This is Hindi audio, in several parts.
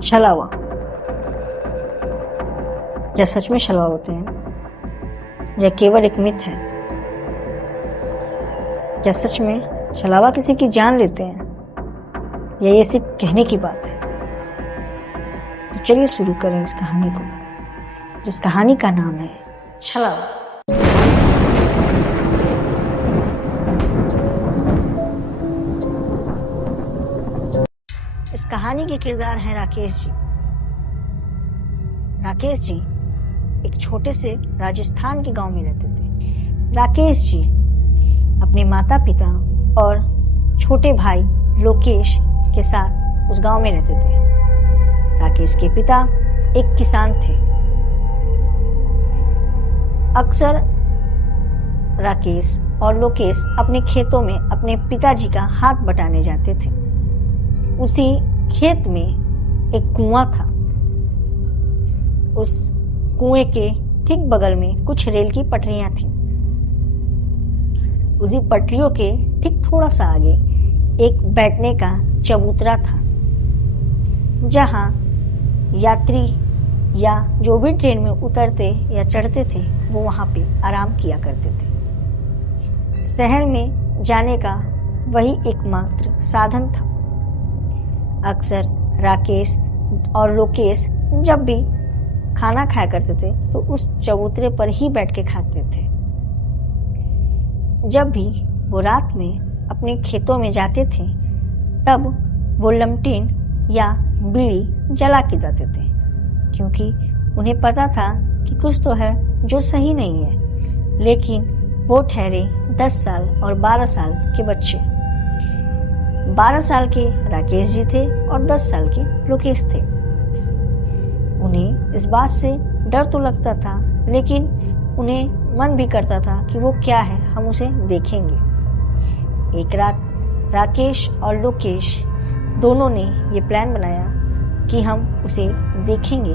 छलावा। क्या सच में छलावा होते हैं या केवल एक मिथ है? क्या सच में छलावा किसी की जान लेते हैं या ये सिर्फ कहने की बात है? तो चलिए शुरू करें इस कहानी को, जिस कहानी का नाम है छलावा। इस कहानी के किरदार हैं राकेश जी। राकेश जी एक छोटे से राजस्थान के गांव में रहते थे। राकेश जी अपने माता पिता और छोटे भाई लोकेश के साथ उस गांव में रहते थे। राकेश के पिता एक किसान थे। अक्सर राकेश और लोकेश अपने खेतों में अपने पिताजी का हाथ बटाने जाते थे। उसी खेत में एक कुआं था। उस कुएं के ठीक बगल में कुछ रेल की पटरियां थीं। उसी पटरियों के ठीक थोड़ा सा आगे एक बैठने का चबूतरा था, जहां यात्री या जो भी ट्रेन में उतरते या चढ़ते थे वो वहां पे आराम किया करते थे। शहर में जाने का वही एकमात्र साधन था। अक्सर राकेश और लोकेश जब भी खाना खाया करते थे तो उस चबूतरे पर ही बैठ के खाते थे। जब भी वो रात में अपने खेतों में जाते थे तब वो लमटेन या बीड़ी जला के जाते थे, क्योंकि उन्हें पता था कि कुछ तो है जो सही नहीं है। लेकिन वो ठहरे 10 साल और 12 साल के बच्चे। 12 साल के राकेश जी थे और 10 साल के लोकेश थे। उन्हें इस बात से डर तो लगता था, लेकिन उन्हें मन भी करता था कि वो क्या है, हम उसे देखेंगे। एक रात राकेश और लोकेश दोनों ने ये प्लान बनाया कि हम उसे देखेंगे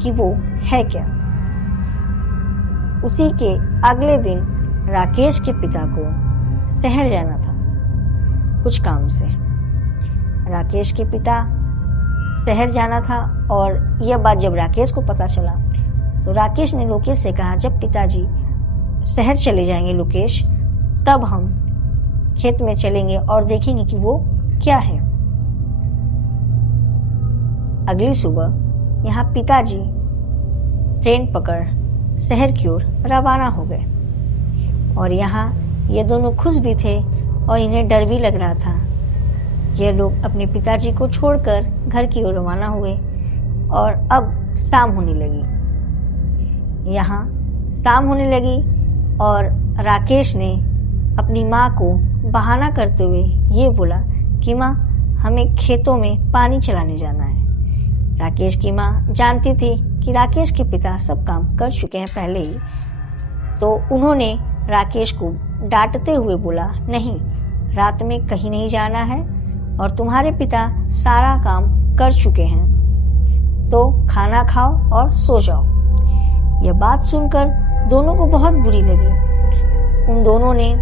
कि वो है क्या। उसी के अगले दिन राकेश के पिता को शहर जाना था कुछ काम से। राकेश के पिता शहर जाना था और यह बात जब राकेश को पता चला तो राकेश ने लोकेश से कहा, जब पिताजी शहर चले जाएंगे लोकेश, तब हम खेत में चलेंगे और देखेंगे कि वो क्या है। अगली सुबह यहाँ पिताजी ट्रेन पकड़ शहर की ओर रवाना हो गए और यहाँ ये दोनों खुश भी थे और इन्हें डर भी लग रहा था। ये लोग अपने पिताजी को छोड़कर घर की ओर रवाना हुए और अब शाम होने लगी। यहाँ शाम होने लगी और राकेश ने अपनी माँ को बहाना करते हुए ये बोला कि माँ, हमें खेतों में पानी चलाने जाना है। राकेश की माँ जानती थी कि राकेश के पिता सब काम कर चुके हैं पहले ही, तो उन्होंने राकेश को डांटते हुए बोला, नहीं, रात में कहीं नहीं जाना है और तुम्हारे पिता सारा काम कर चुके हैं, तो खाना खाओ और सो जाओ। यह बात सुनकर दोनों को बहुत बुरी लगी। उन दोनों ने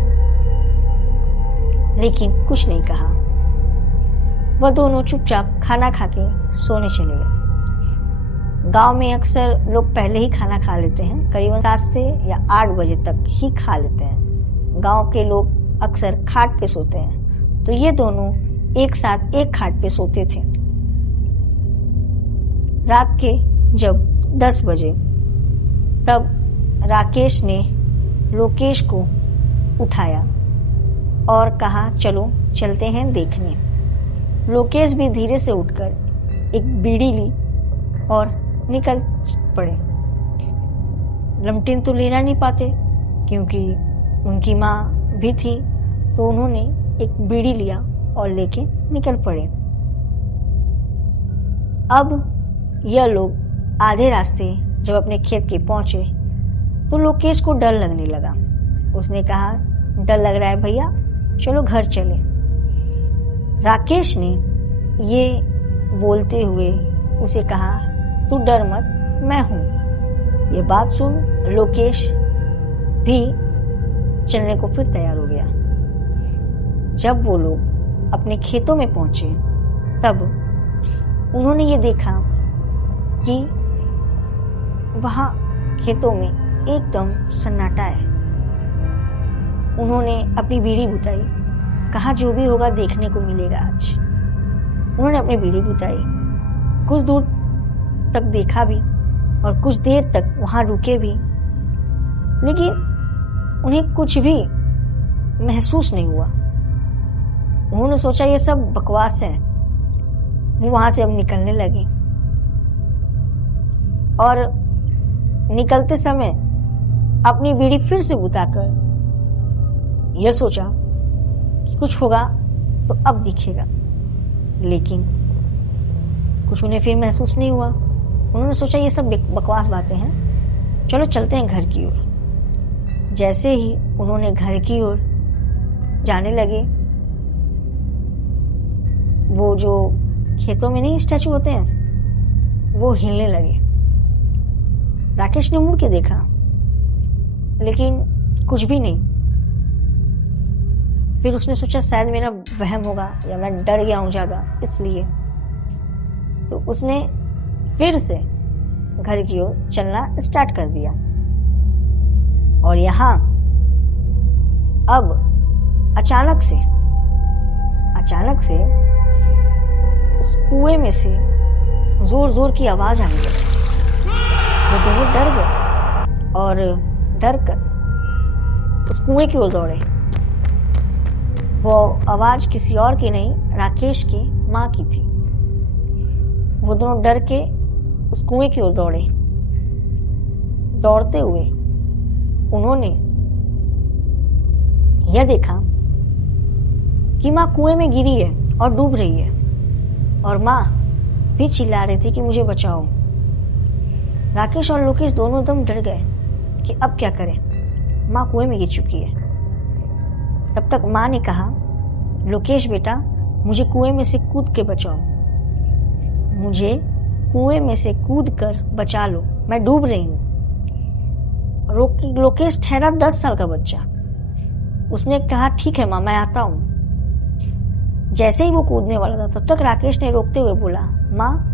लेकिन कुछ नहीं कहा। वह दोनों चुपचाप खाना खाके सोने चले गए। गांव में अक्सर लोग पहले ही खाना खा लेते हैं, करीबन 7 से या 8 बजे तक ही खा लेते हैं। गांव के लोग अक्सर खाट पे सोते हैं, तो ये दोनों एक साथ एक खाट पे सोते थे। रात के जब 10 बजे तब राकेश ने लोकेश को उठाया और कहा, चलो चलते हैं देखने। लोकेश भी धीरे से उठकर एक बीड़ी ली और निकल पड़े। लमटेन तो लेना नहीं पाते क्योंकि उनकी माँ भी थी, तो उन्होंने एक बीड़ी लिया और लेके निकल पड़े। अब यह लोग आधे रास्ते जब अपने खेत के पहुंचे तो लोकेश को डर लगने लगा। उसने कहा, डर लग रहा है भैया, चलो घर चले। राकेश ने ये बोलते हुए उसे कहा, तू डर मत, मैं हूं। ये बात सुन लोकेश भी चलने को फिर तैयार हो गया। जब वो लोग अपने खेतों में पहुंचे तब उन्होंने ये देखा कि वहां खेतों में एकदम सन्नाटा है। उन्होंने अपनी बीड़ी बुताई, कहा जो भी होगा देखने को मिलेगा आज। उन्होंने अपनी बीड़ी बुताई, कुछ दूर तक देखा भी और कुछ देर तक वहां रुके भी, लेकिन उन्हें कुछ भी महसूस नहीं हुआ। उन्होंने सोचा ये सब बकवास है। वो वहां से अब निकलने लगे और निकलते समय अपनी बीड़ी फिर से बुताकर यह सोचा कि कुछ होगा तो अब दिखेगा, लेकिन कुछ उन्हें फिर महसूस नहीं हुआ। उन्होंने सोचा ये सब बकवास बातें हैं, चलो चलते हैं घर की ओर। जैसे ही उन्होंने घर की ओर जाने लगे, वो जो खेतों में नहीं स्टैचू होते हैं वो हिलने लगे। राकेश ने मुड़ के देखा, लेकिन कुछ भी नहीं। फिर उसने सोचा शायद मेरा वहम होगा या मैं डर गया हूं ज्यादा, इसलिए तो उसने फिर से घर की ओर चलना स्टार्ट कर दिया। और यहां अब अचानक से उस कुएं में से जोर जोर की आवाज आने लगी। वो दोनों डर गए और डर कर उस कुएं की ओर दौड़े। वो आवाज किसी और की नहीं, राकेश की माँ की थी। वो दोनों डर के उस कुएं की ओर दौड़े। दौड़ते हुए उन्होंने यह देखा कि माँ कुएं में गिरी है और डूब रही है, और माँ भी चिल्ला रही थी कि मुझे बचाओ। राकेश और लोकेश दोनों एकदम डर गए कि अब क्या करें, माँ कुएं में गिर चुकी है। तब तक माँ ने कहा, लोकेश बेटा मुझे कुएं में से कूद के बचाओ, मुझे कुएं में से कूद कर बचा लो, मैं डूब रही हूँ। लोकेश ठहरा 10 साल का बच्चा। उसने कहा ठीक है माँ, मैं आता हूँ। जैसे ही वो कूदने वाला था तब तक राकेश ने रोकते हुए बोला, माँ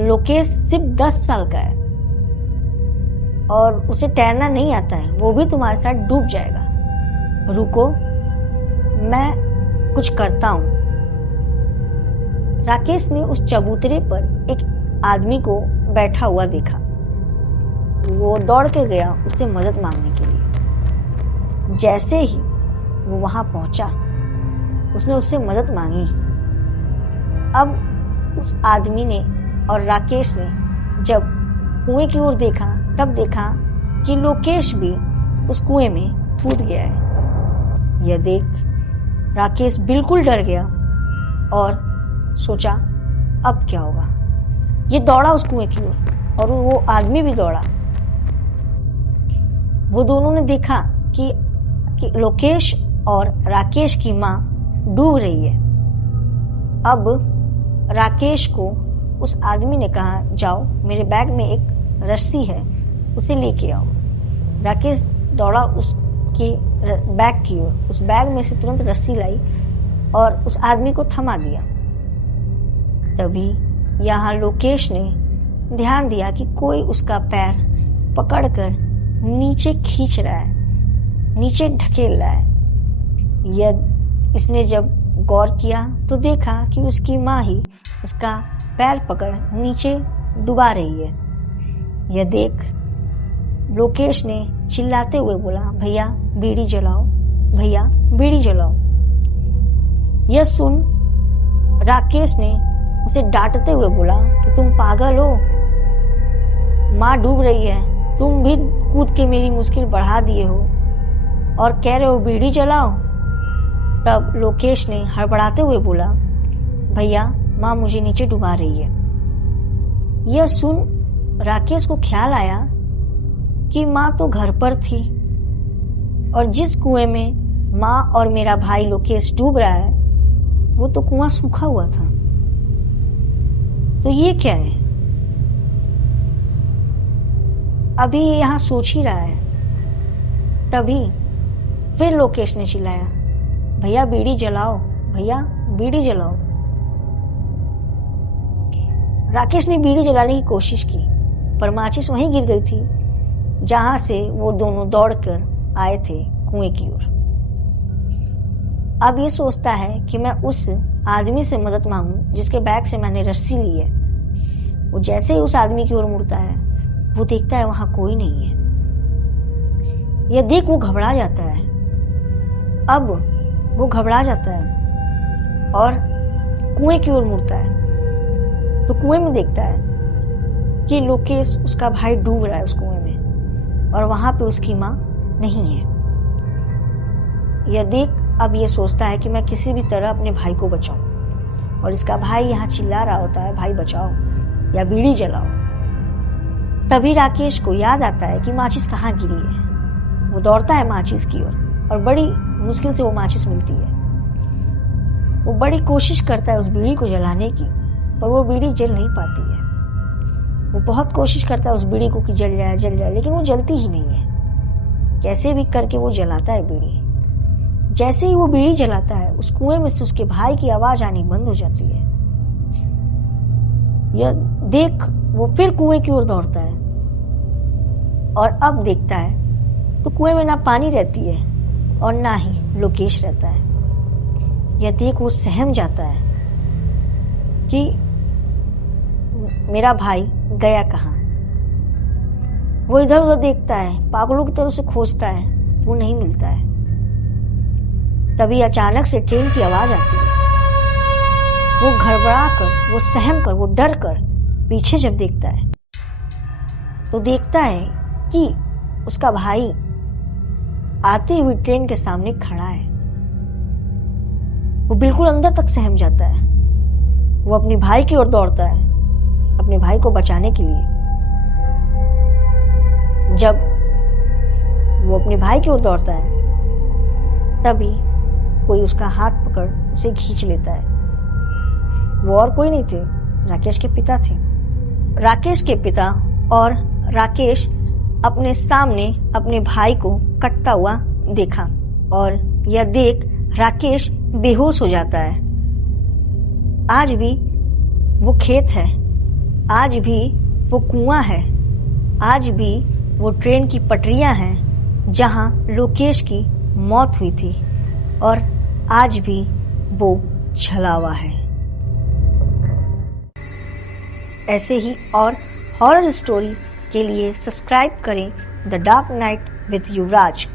लोकेश सिर्फ 10 साल का है और उसे तैरना नहीं आता है, वो भी तुम्हारे साथ डूब जाएगा। रुको, मैं कुछ करता हूं। राकेश ने उस चबूतरे पर एक आदमी को बैठा हुआ देखा। वो दौड़ के गया उससे मदद मांगने के लिए। जैसे ही वो वहां पहुंचा, उसने उससे मदद मांगी। अब उस आदमी ने और राकेश ने जब कुएं की ओर देखा, तब देखा कि लोकेश भी उस कुएं में कूद गया है। यह देख राकेश बिल्कुल डर गया और सोचा अब क्या होगा। ये दौड़ा उस कुएं की ओर और वो आदमी भी दौड़ा। वो दोनों ने देखा कि लोकेश और राकेश की माँ डूब रही है। अब राकेश को उस आदमी ने कहा, जाओ मेरे बैग में एक रस्सी है, उसे लेके आओ। राकेश दौड़ा उसके बैग की ओर, उस बैग में से तुरंत रस्सी लाई और उस आदमी को थमा दिया। तभी यहाँ लोकेश ने ध्यान दिया कि कोई उसका पैर पकड़कर नीचे खींच रहा है, नीचे ढकेल रहा है। इसने जब गौर किया तो देखा कि उसकी माँ ही उसका पैर पकड़ नीचे डुबा रही है। यह देख लोकेश ने चिल्लाते हुए बोला, भैया बीड़ी जलाओ, भैया बीड़ी जलाओ। यह सुन राकेश ने उसे डांटते हुए बोला कि तुम पागल हो, माँ डूब रही है, तुम भी कूद के मेरी मुश्किल बढ़ा दिए हो और कह रहे हो बीड़ी जलाओ। तब लोकेश ने हड़बड़ाते हुए बोला, भैया माँ मुझे नीचे डुबा रही है। यह सुन राकेश को ख्याल आया कि माँ तो घर पर थी और जिस कुएं में माँ और मेरा भाई लोकेश डूब रहा है वो तो कुआं सूखा हुआ था। तो ये क्या है? अभी ये यहां सोच ही रहा है, तभी फिर लोकेश ने चिल्लाया, भैया बीड़ी जलाओ, भैया बीड़ी जलाओ। राकेश ने बीड़ी जलाने की कोशिश की, पर माचिस वहीं गिर गई थी जहां से वो दोनों दौड़कर आए थे कुएं की ओर। अब ये सोचता है कि मैं उस आदमी से मदद मांगू जिसके बैग से मैंने रस्सी ली है। वो जैसे ही उस आदमी की ओर मुड़ता है, वो देखता है वहां कोई नहीं है। यह देख वो घबरा जाता है। अब वो घबरा जाता है और कुएं की ओर मुड़ता है, तो कुएं में देखता है कि लोकेश, उसका भाई, डूब रहा है उस कुएं में और वहां पे उसकी माँ नहीं है। यह देख अब ये सोचता है कि मैं किसी भी तरह अपने भाई को बचाऊं, और इसका भाई यहाँ चिल्ला रहा होता है, भाई बचाओ या बीड़ी जलाओ। तभी राकेश को याद आता है कि माचिस कहाँ गिरी है। वो दौड़ता है माचिस की ओर और बड़ी मुश्किल से वो माचिस मिलती है। वो बड़ी कोशिश करता है उस बीड़ी को जलाने की, पर वो बीड़ी जल नहीं पाती है। वो बहुत कोशिश करता है उस बीड़ी को कि जल जाए, लेकिन वो जलती ही नहीं है। कैसे भी करके वो जलाता है बीड़ी। जैसे ही वो बीड़ी जलाता है, उस कुएं में से उसके भाई की आवाज आनी बंद हो जाती है। यह देख वो फिर कुएं की ओर दौड़ता है और अब देखता है तो कुएं में ना पानी रहती है और ना ही लोकेश रहता है। यह देख वो सहम जाता है कि मेरा भाई गया कहाँ। वो इधर उधर देखता है, पागलों की तरह उसे खोजता है, वो नहीं मिलता है। तभी अचानक से ट्रेन की आवाज आती है। वो घबरा कर, वो सहम कर, वो डर कर पीछे जब देखता है तो देखता है कि उसका भाई आती हुई ट्रेन के सामने खड़ा है। वो बिल्कुल अंदर तक सहम जाता है। वो अपने भाई की ओर दौड़ता है, अपने भाई को बचाने के लिए। जब वो अपने भाई की ओर दौड़ता है, तभी कोई उसका हाथ पकड़ उसे खींच लेता है। वो और कोई नहीं थे, राकेश के पिता थे। राकेश के पिता और राकेश अपने सामने अपने भाई को कटता हुआ देखा और यह देख राकेश बेहोश हो जाता है। आज भी वो खेत है, आज भी वो कुआं है, आज भी वो ट्रेन की पटरियां हैं जहां लोकेश की मौत हुई थी, और आज भी वो छलावा है। ऐसे ही और हॉरर स्टोरी के लिए सब्सक्राइब करें the dark night with Yuvraj.